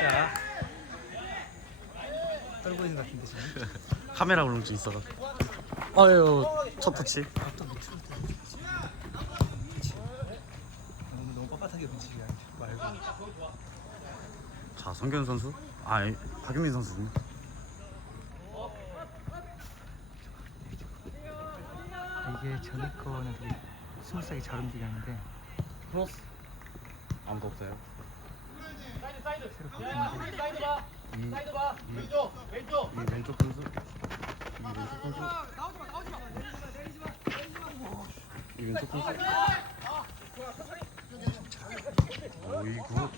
자 떨고 있는 것 같은데 지금 카메라 울렁증 있어가지고. 어유 첫 터치. 아또 밑으로 너무 너무 빳빳하게 움직이지 말고 자 성균 선수. 아 이- 박유민 선수네. 이게 전에 거는 되게 스무스하게 잘 움직였는데 크로스. 아무도 없어요. 새로 바뀌는데 이, 이, 이 왼쪽 선수. 이 왼쪽 선수. 이 왼쪽 선수. 어이구.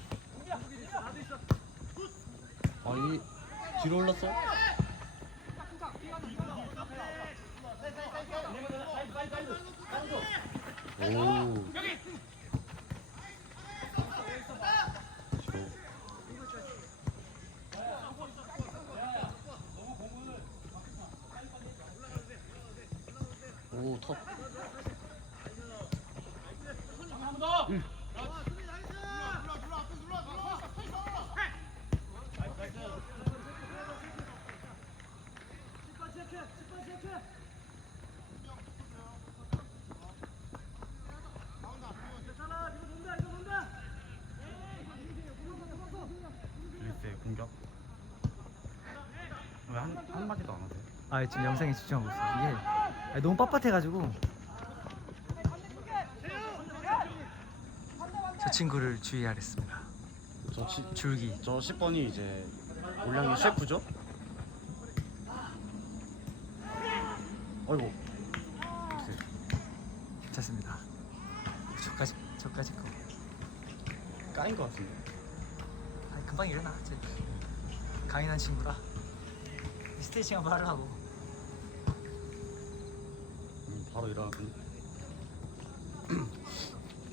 아이 뒤로 올랐어? 오. 오, 턱. 음. 글쎄 공격. 왜 한 한 마디도 안 하세요? 아 지금 영상에 집중하고 있어 이게 아, 너무 빳빳해가지고. 저 친구를 주의하랬습니다. 저 치, 줄기. 저 10번이 이제 올량이 셰프죠? 글쎄. 괜찮습니다. 저까지 저까지 거. 까인 것 같은데. 아니, 금방 일어나. 쟤 강인한 친구라. 스트레칭 한번 하려고. 음, 바로 일어났더니.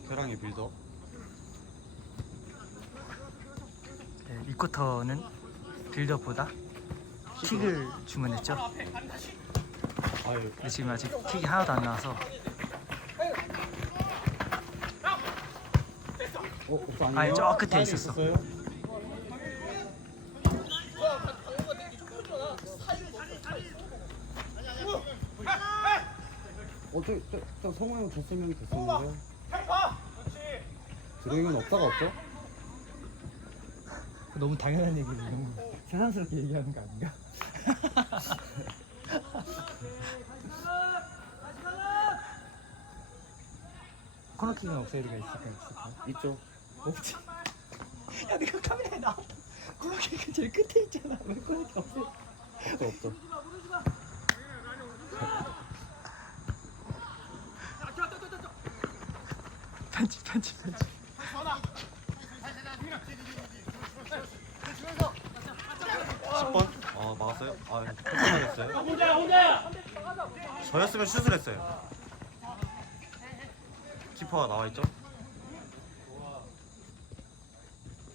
쾌랑의 빌더. 네, 이 쿼터는 빌드업보다 킥을 주문했죠 아유, 근데 지금 아직 킥이 하나도 안 나와서 어? 아니, 저 끝에 있었어. 있었어요? 저, 저, 저 성호 형 줬으면 됐었는데. 드로잉은 없다가 없죠? 너무 당연한 얘기를 너무 세상스럽게 얘기하는 거 아닌가? 코너킥은 없애리가 있을까 있을까? 있죠. 없지. 야 내가 카메라에 나왔다. 코너킥은 제일 끝에 있잖아. 왜 코너킥 없애? 없어, 없어. 편집 편집 편집. 10번? 아, 막았어요? 아, 깜짝이었어요. 혼자야, 혼자야! 저였으면 슛을 했어요. 키퍼가 나와 있죠?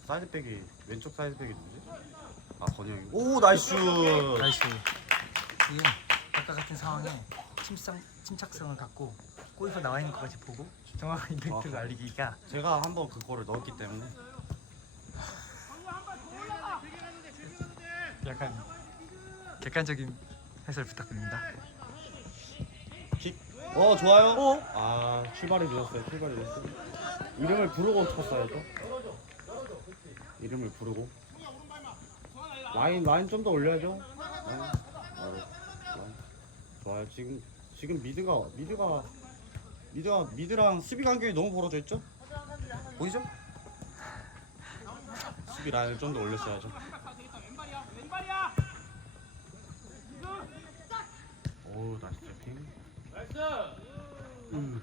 사이드백이, 왼쪽 사이드백이 누구지? 아, 건영이. 오, 나이스 슛! 나이스. 이게 아까 같은 상황에 침상 침착성을 갖고 골프 나와 있는 것까지 보고 정확한 임팩트를 아. 알리기가 제가 한번 그거를 넣었기 때문에. 약간 객관적인 해설 부탁드립니다. 킥. 어, 좋아요. 어? 아, 출발이 늦었어요. 출발이 늦었어요. 이름을 부르고 쳤어야죠. 이름을 부르고. 라인 라인 좀 더 올려야죠. 라인. 아, 네. 라인. 좋아요. 지금 지금 미드가 미드가 미드가 미드랑 수비 간격이 너무 벌어져 있죠? 보이죠? 수비 라인을 좀 더 올렸어야죠. 오, 나이스 트래핑. 음.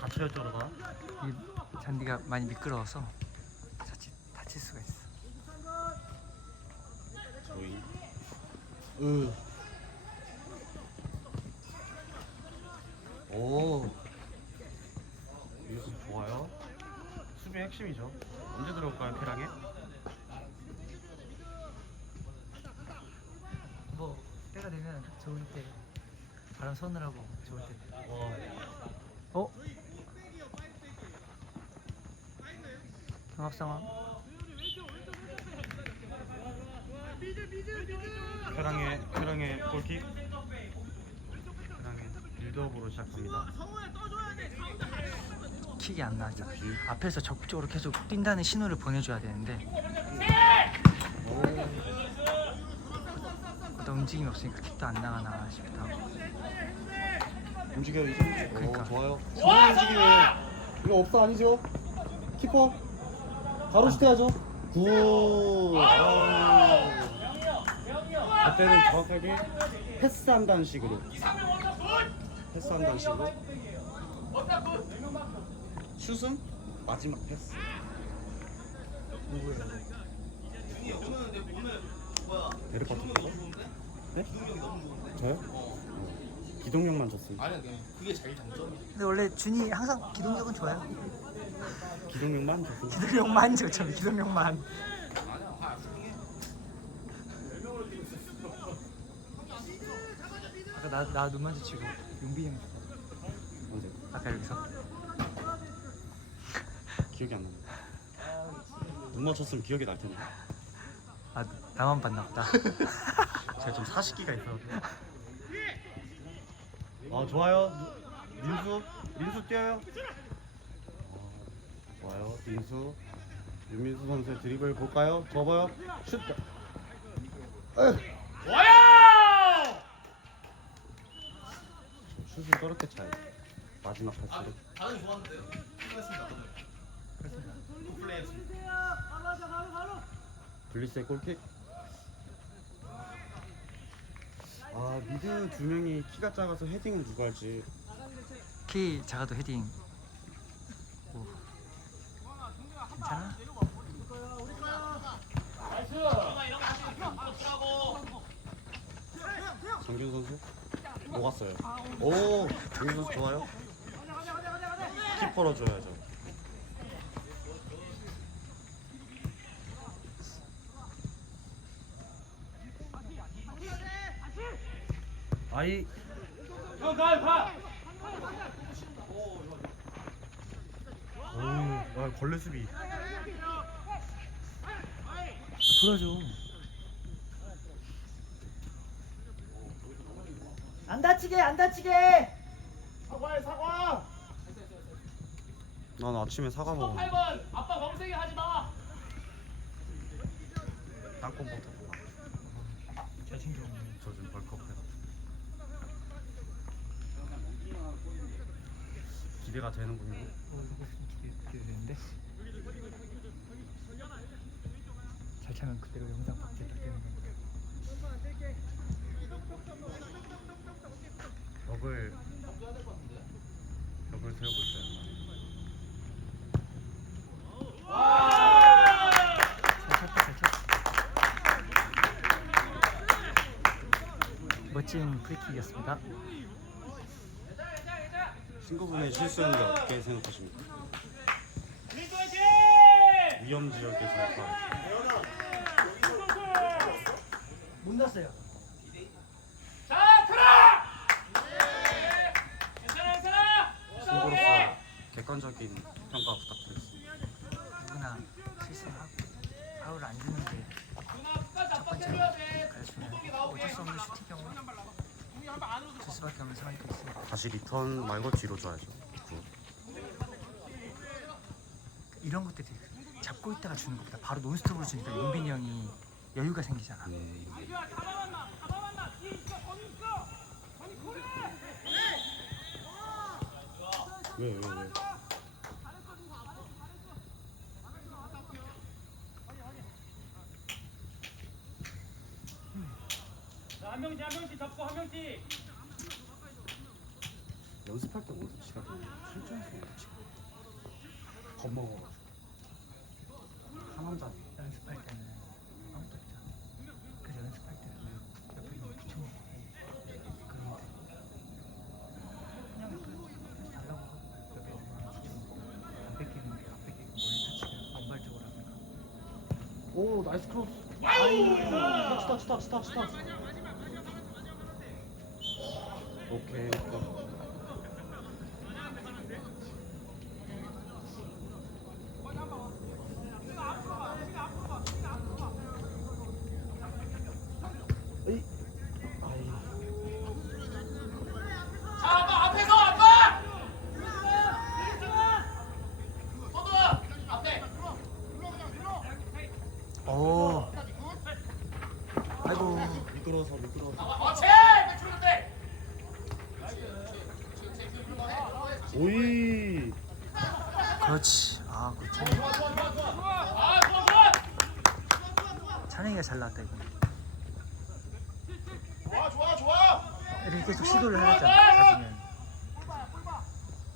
다쳐요 저러다. 이 잔디가 많이 미끄러워서 자칫 다칠 수가 있어. 저희. 으. 오. 유수 좋아요. 수비 핵심이죠. 언제 들어올까요, 페랑에? 뭐 때가 되면 좋을 때 바람 쏘느라고 좋을 때. 와. 어? 통합 상황. 쾌랑의 쾌랑의 골킥. 쾌랑의 빌드업으로 시작합니다. 킥이 안 나죠. 앞에서 적극적으로 계속 뛴다는 신호를 보내줘야 되는데 어떤 움직임이 없으니까 킥도 안 나가나 싶기도 하고 움직여 이제. 그러니까. 오, 좋아요. 좋은 움직임이에요. 이거 없어 아니죠? 키퍼 바로 슈트해야죠. 굿. 그때는 정확하게 패스한다는 식으로. 패스한다는 식으로. 슛은 마지막 패스. 데르파토 네? 저요? 어. 기동력만 줬습니다. 아니 그냥 그게 제일 장점이지. 근데 원래 준이 항상 기동력은 좋아요. 기동력만 줬습니다. 기동력만 좋죠. 기동력만. 아까 나 나 눈 마주치고 용빈이 형 언제? 아까 여기서 기억이 안 납니다. 눈 맞췄으면 기억이 날 텐데. 아 나만 봤나 보다. 제가 좀 사식기가 있어서. 아 좋아요. 민수, 민수 뛰어요. 아, 좋아요, 민수. 윤민수 선수의 드리블 볼까요? 접어요. 슛. 와요! 슛을 저렇게 차요. 마지막 패스를. 다들 좋았는데요. 수고했습니다. 다들. 굿플레이였습니다. 블리스의 골킥. 아 미드 두 명이 키가 작아서 헤딩은 누가 할지. 키 작아도 헤딩. 오. 괜찮아? 정균 선수 녹았어요. 오, 정균 선수 좋아요. 키퍼로 줘야죠. 아이. 오, 와 걸레 수비. 돌아줘. 안 다치게 안 다치게. 난 아침에 사과 먹어. 8번 아빠 검색이 하지 마. 땅콩 버터. 잘 챙겨오네. 젖은 벌컥 해가. 기대가 되는군요. 어, 기대 기대되는데. 잘 차면 그대로 영상 밖에 되는 거. 벽을 벽을 세우고 있어요. 잘 쳤다 잘 쳤다. 멋진 프리킥이었습니다. 친구분의 실수였는데 어떻게 생각하십니까? 위험 지역에서 약간 못 났어요. 자, 크라! 괜찮아, 괜찮아. 친구로서 객관적인 평가 부탁드리겠습니다. 누구나 실수하고 파울 안 주는 게 첫 번째 나오게. 어쩔 수 없는 슈팅 경우 줄 수밖에 없는 상황이 또 있습니다. 다시 리턴 말고 뒤로 줘야죠. 굿. 이런 것들이 잡고 있다가 주는 것보다 바로 논스톱으로 주니까 용빈이 형이 여유가 생기잖아. 음, 왜, 왜, 왜? 한 명씩 한 명씩 잡고 한 명씩. 연습할 때 원터치가 되게 실전성 치고 겁먹어가지고. 하남자 연습할 때는 아무도 없잖아. 그래서 연습할 때는 옆에 있는 부처님 그런데 그냥 옆에 달라고 하고 옆에 엄마랑 주고 안 뺏기는데 안 뺏기고 머리 터치를 원발적으로 하니까 오 나이스 크로스. 아이 터치 터치 터치 터치 터치 오케이 또. 오. 아이고. 미끄러워서 미끄러워서 어체 배출인데 오이 그렇지. 아, 그 찬이. 아 좋아 좋아 찬이가 잘 나왔다 이거. 좋아 좋아 좋아 이렇게 계속 시도를 해야잖아. 나중엔.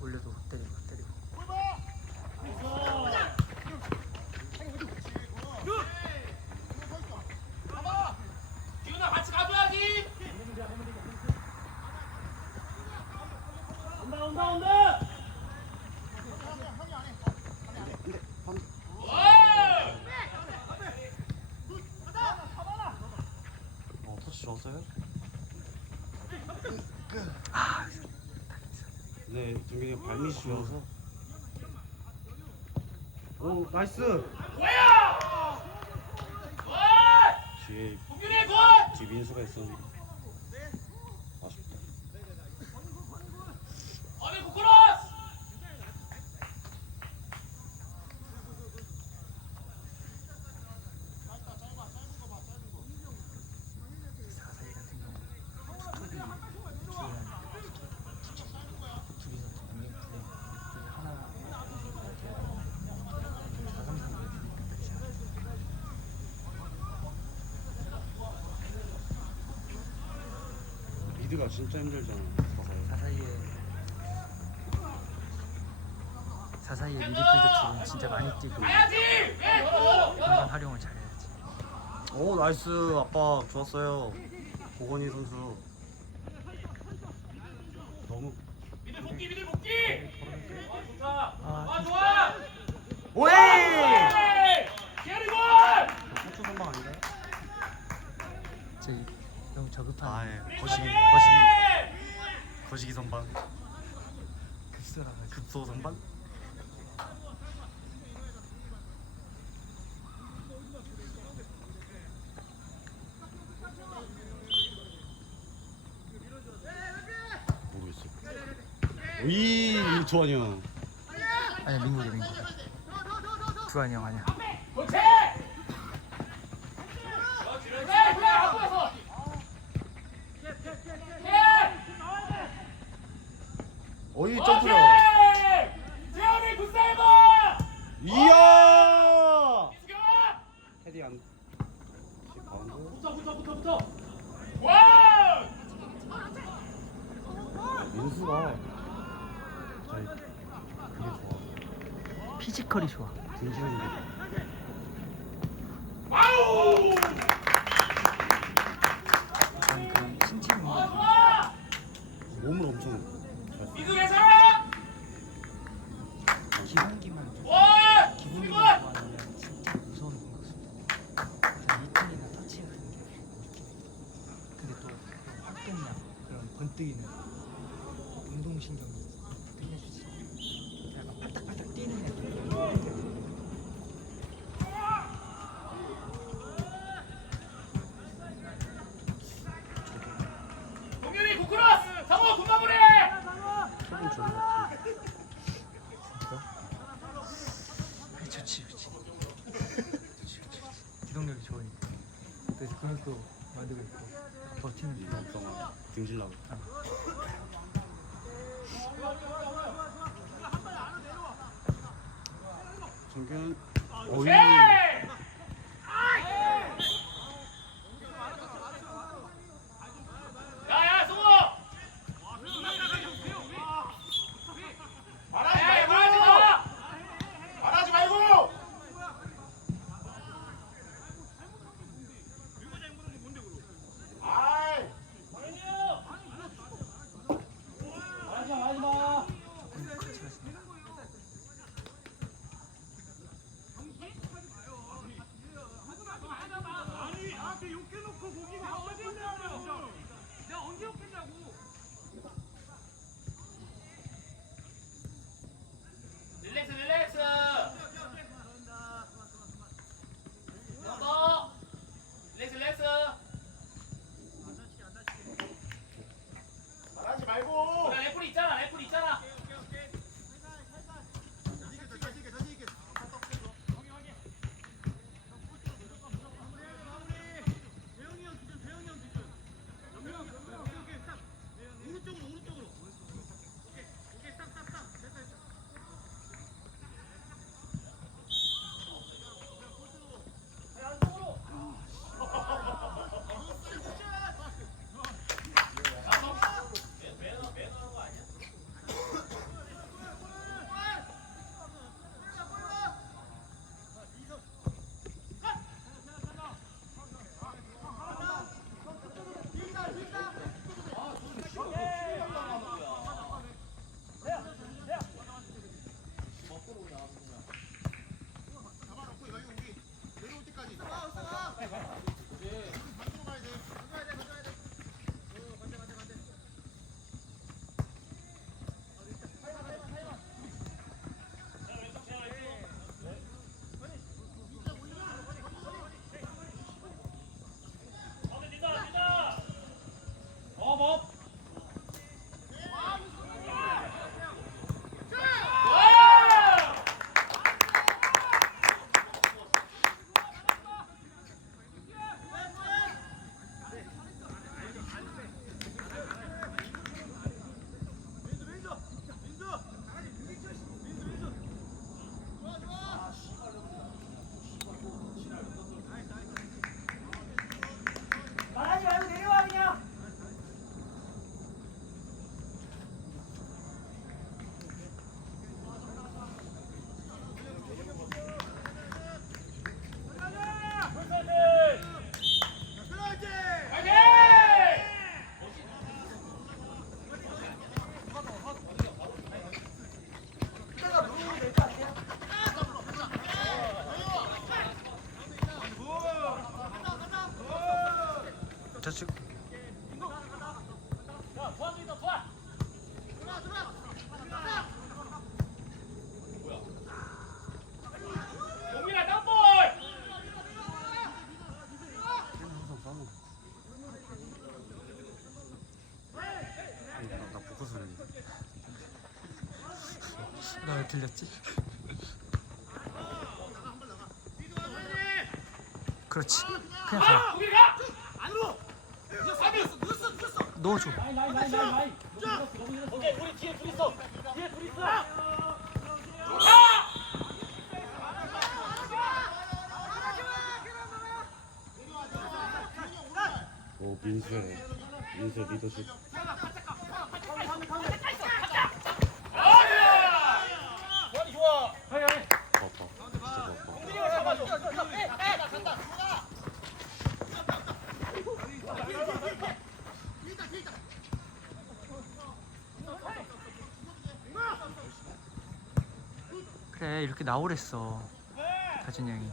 올려도 때리고 때리고. 온다 온다 온다 좋았어요? 네 정민이 형 발밑이 좋아서. 오 나이스. 뭐야? 와 뒤에 뒤에 민수가 있었는데 아쉽다 어미 부끄러스 사사이 같은 경우 투톱이 뒤에 둘이서 양념 플레이 둘이 하나 사삼삼 리드가 진짜 힘들잖아. 사사이에. 사사이에 미드필더 지금 진짜 많이 뛰고 공간 활용을 잘해야지. 오 나이스. 아빠 좋았어요. 고건희 선수 너무 미들 복귀 미들 복귀 아 좋다 아, 아 좋아 오이 기아리볼 사초 선방 아닌가요? 저기 너무 저급한 아 예. 거시기 거시기. 거시기 거시기 선방 급소라가지고. 급소 선방 모르겠어. 이 조한이 형. 아니야 민국이 민국 두한이 형 아니야 그렇지 그래 그래 앞으로서 어이 점 점프력 재현이 굿사이버 이야 이수경아 헤디 안 가운데 붙어 붙어 붙어 붙어 와 민수가 저희 그게 좋아. 피지컬이 좋아. 등지는 게 와우! 약간 그 신체 좋아 몸을 엄청 잘 써. 미국에서 기본기만 좀 와 기본기만 수비건 좋아하면 진짜 무서운 공격수다 그냥 리턴이나 터치 같은 게 근데 또 활동량 그런 번뜩이는 운동신경이 끝내주지 약간 팔딱팔딱 뛰는 애들 동현이 구크로스 상호 군마무리 조금 좋은 것 같아 그래 좋지 좋지 좋지 좋지 좋지 기동력이 좋으니까 근육도 만들고 있고. 버티는 게 없어 등질라고. 정규는 어이 나 왜 들렸지? 그렇지. 그냥 가. 안으로. 늦었어, 늦었어, 늦었어. 넣어줘. 라이, 라이, 라이, 라이, 오케이, 우리 뒤에 둘 있어. 뒤에 둘 있어. 민수네 민수 리더십 그래 이렇게 나오랬어 네. 다진 양이.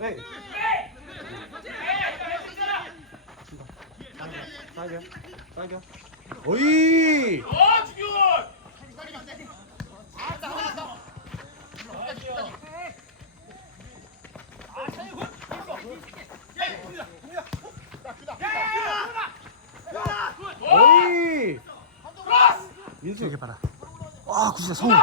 네. 당겨. 당겨. 어이! 어, 죽여! 어이! 민수. 이게 봐라. 와, 구시다 성공.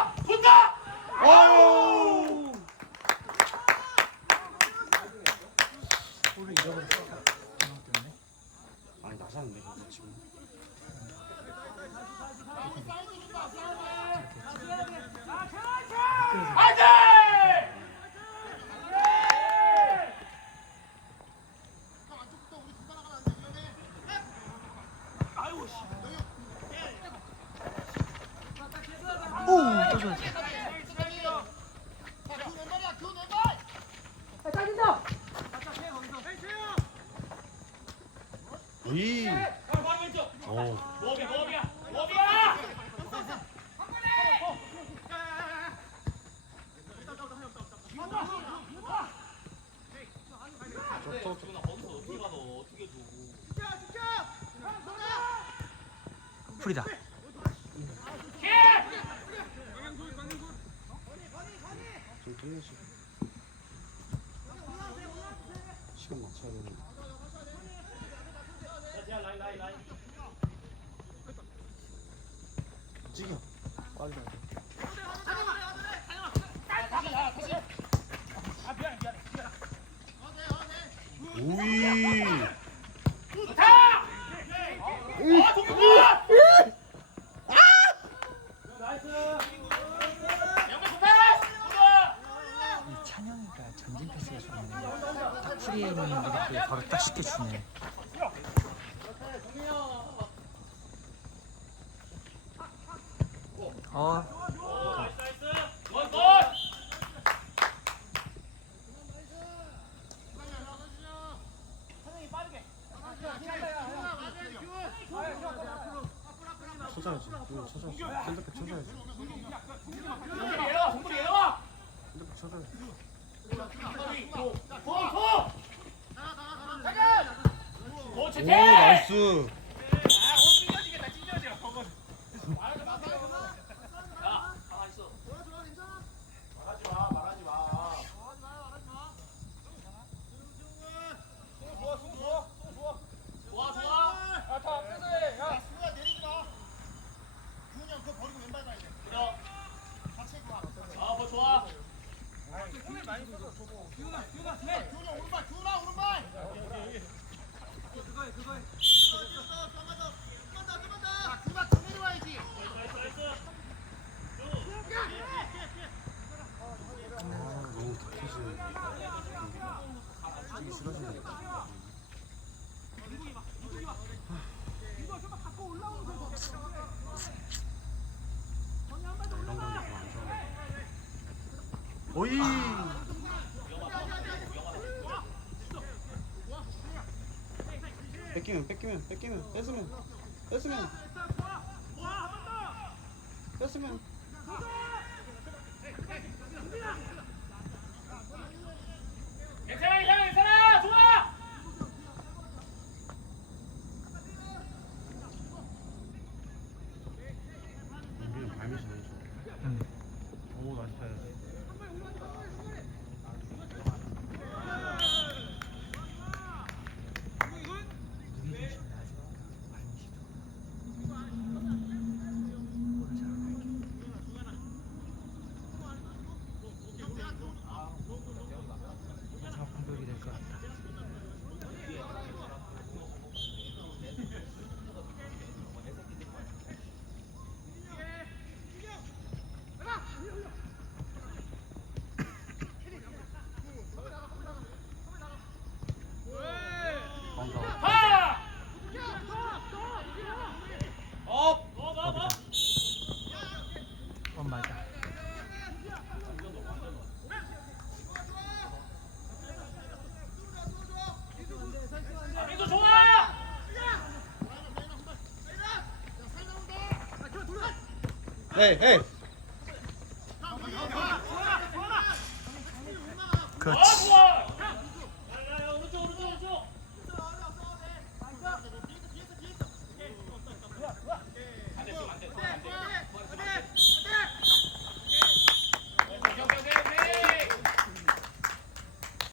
풀이다. 좀 끝내시. 시간 맞춰야 되는데. 움직여. 빨리 가야 돼. 오이. 아, 오! 응, 찾아. 핸드폰 찾아야지. 공부리 내려와! 핸드폰 찾아야 오, 나이스. 오이 뺏기면 뺏기면 뺏기면. 뺏으면. 뺏으면. 뺏으면. Hey, hey.